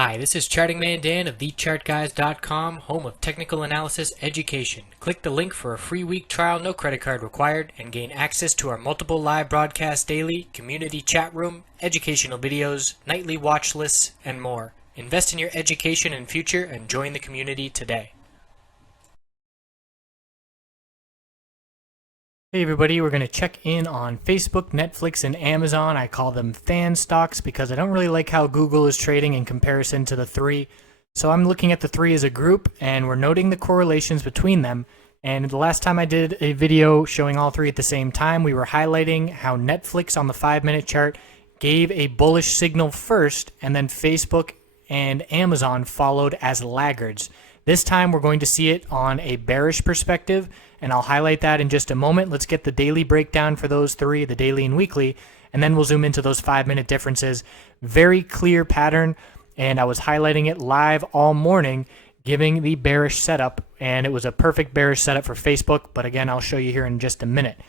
Hi, this is Charting Man Dan of TheChartGuys.com, home of technical analysis education. Click the link for a free week trial, no credit card required, and gain access to our multiple live broadcasts daily, community chat room, educational videos, nightly watch lists, and more. Invest in your education and future and join the community today. Hey everybody, we're going to check in on Facebook, Netflix, and Amazon. I call them fan stocks because I don't really like how Google is trading in comparison to the three. So I'm looking at the three as a group and we're noting the correlations between them. And the last time I did a video showing all three at the same time, we were highlighting how Netflix on the 5-minute chart gave a bullish signal first, and then Facebook and Amazon followed as laggards. This time we're going to see it on a bearish perspective, and I'll highlight that in just a moment. Let's get the daily breakdown for those three, the daily and weekly, and then we'll zoom into those 5-minute differences. Very clear pattern, and I was highlighting it live all morning, giving the bearish setup, and it was a perfect bearish setup for Facebook, but again, I'll show you here in just a minute.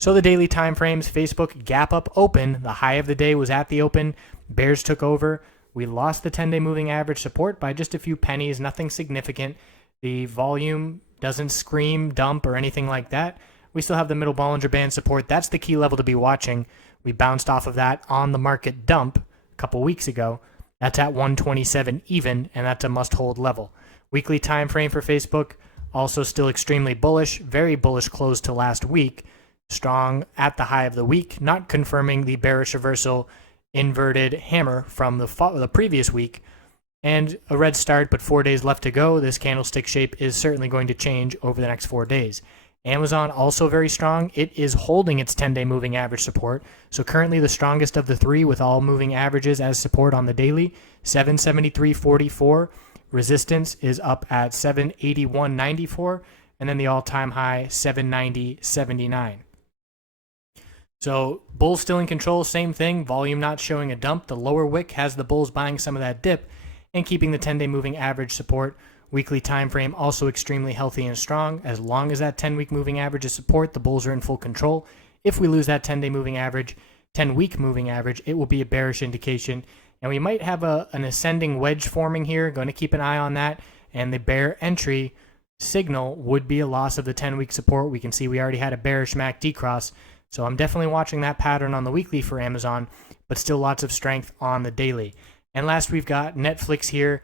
So the daily time frames, Facebook gap up open. The high of the day was at the open. Bears took over. We lost the 10-day moving average support by just a few pennies, nothing significant. The volume doesn't scream dump or anything like that. We still have the middle Bollinger Band support. That's the key level to be watching. We bounced off of that on the market dump a couple weeks ago. That's at 127 even, and that's a must-hold level. Weekly time frame for Facebook, also still extremely bullish. Very bullish close to last week. Strong at the high of the week, not confirming the bearish reversal inverted hammer from the previous week. And a red start, but 4 days left to go. This candlestick shape is certainly going to change over the next 4 days. Amazon also very strong. It is holding its 10-day moving average support. So currently the strongest of the three with all moving averages as support on the daily, 773.44. Resistance is up at 781.94. And then the all-time high, 790.79. So bulls still in control, same thing. Volume not showing a dump. The lower wick has the bulls buying some of that dip and keeping the 10-day moving average support. Weekly time frame also extremely healthy and strong. As long as that 10-week moving average is support, the bulls are in full control. If we lose that 10-day moving average, 10-week moving average, it will be a bearish indication. And we might have an ascending wedge forming here. Going to keep an eye on that. And the bear entry signal would be a loss of the 10-week support. We can see we already had a bearish MACD cross. So I'm definitely watching that pattern on the weekly for Amazon, but still lots of strength on the daily. And last, we've got Netflix here.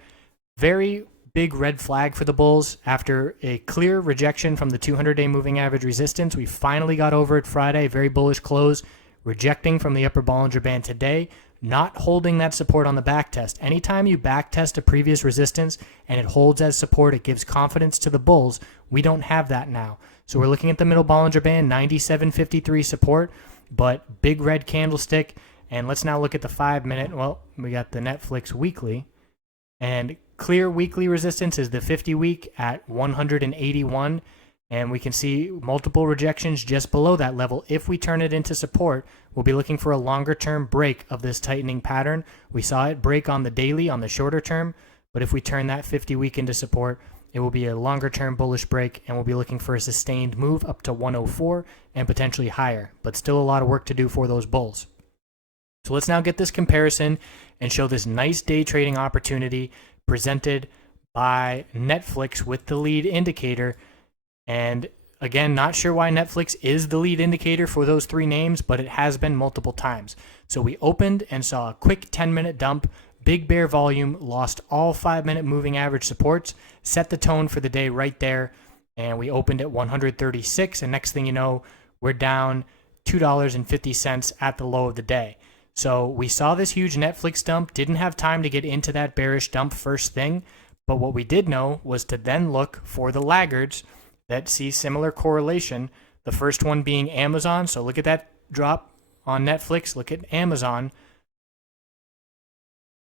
Very big red flag for the bulls. After a clear rejection from the 200-day moving average resistance, we finally got over it Friday. Very bullish close. Rejecting from the upper Bollinger Band today. Not holding that support on the back test. Anytime you back test a previous resistance and it holds as support, it gives confidence to the bulls. We don't have that now. So we're looking at the middle Bollinger Band, 97.53 support, but big red candlestick. And let's now look at the 5-minute. Well, we got the Netflix weekly. And clear weekly resistance is the 50-week at 181. And we can see multiple rejections just below that level. If we turn it into support, we'll be looking for a longer-term break of this tightening pattern. We saw it break on the daily on the shorter term. But if we turn that 50-week into support, it will be a longer-term bullish break, and we'll be looking for a sustained move up to 104 and potentially higher. But still a lot of work to do for those bulls. So let's now get this comparison and show this nice day trading opportunity presented by Netflix with the lead indicator. And again, not sure why Netflix is the lead indicator for those three names, but it has been multiple times. So we opened and saw a quick 10-minute dump, big bear volume, lost all 5-minute moving average supports, set the tone for the day right there, and we opened at 136, and next thing you know, we're down $2.50 at the low of the day. So we saw this huge Netflix dump, didn't have time to get into that bearish dump first thing, but what we did know was to then look for the laggards that see similar correlation, the first one being Amazon. So look at that drop on Netflix, look at Amazon,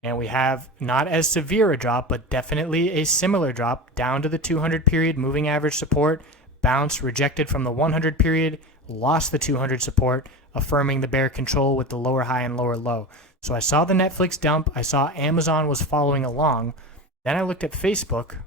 and we have not as severe a drop, but definitely a similar drop down to the 200 period moving average support, bounce, rejected from the 100 period, lost the 200 support, affirming the bear control with the lower high and lower low. So I saw the Netflix dump. I saw Amazon was following along. Then I looked at Facebook,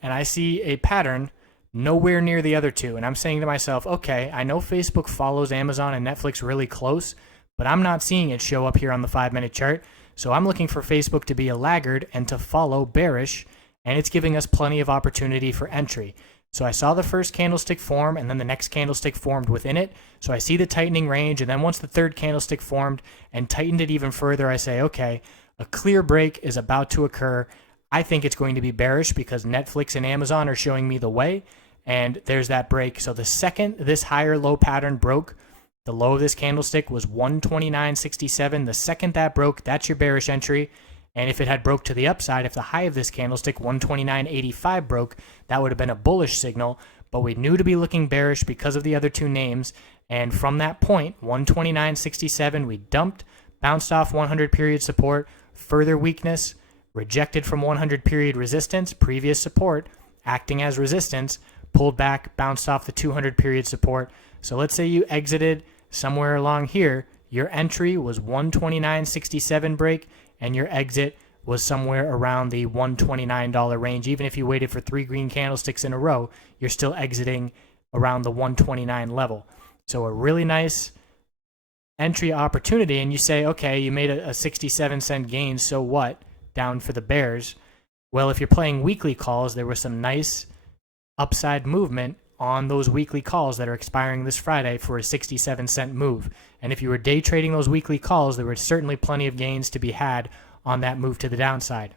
and I see a pattern nowhere near the other two. And I'm saying to myself, okay, I know Facebook follows Amazon and Netflix really close, but I'm not seeing it show up here on the 5-minute chart. So I'm looking for Facebook to be a laggard and to follow bearish, and it's giving us plenty of opportunity for entry. So I saw the first candlestick form, and then the next candlestick formed within it. So I see the tightening range, and then once the third candlestick formed and tightened it even further, I say, okay, a clear break is about to occur. I think it's going to be bearish because Netflix and Amazon are showing me the way, and there's that break. So the second this higher low pattern broke, the low of this candlestick was 129.67. The second that broke, that's your bearish entry. And if it had broke to the upside, if the high of this candlestick, 129.85, broke, that would have been a bullish signal. But we knew to be looking bearish because of the other two names. And from that point, 129.67, we dumped, bounced off 100 period support, further weakness, rejected from 100 period resistance, previous support, acting as resistance, pulled back, bounced off the 200 period support. So let's say you exited somewhere along here. Your entry was 129.67 break, and your exit was somewhere around the $129 range. Even if you waited for 3 green candlesticks in a row, you're still exiting around the 129 level. So a really nice entry opportunity. And you say, okay, you made a 67-cent gain, so what? Down for the bears. Well, if you're playing weekly calls, there was some nice upside movement on those weekly calls that are expiring this Friday for a 67-cent move. And if you were day trading those weekly calls, there were certainly plenty of gains to be had on that move to the downside.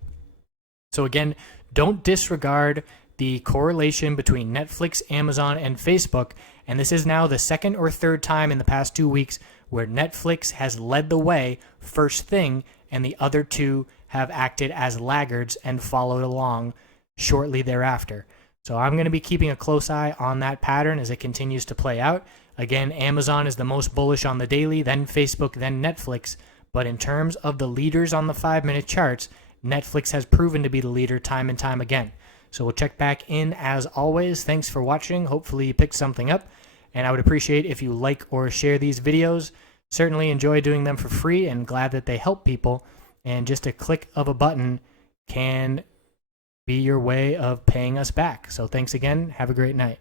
So again, don't disregard the correlation between Netflix, Amazon, and Facebook. And this is now the second or third time in the past 2 weeks where Netflix has led the way first thing, and the other two have acted as laggards and followed along shortly thereafter. So I'm going to be keeping a close eye on that pattern as it continues to play out. Again, Amazon is the most bullish on the daily, then Facebook, then Netflix. But in terms of the leaders on the 5-minute charts, Netflix has proven to be the leader time and time again. So we'll check back in as always. Thanks for watching. Hopefully you picked something up. And I would appreciate if you like or share these videos. Certainly enjoy doing them for free and glad that they help people. And just a click of a button can be your way of paying us back. So thanks again. Have a great night.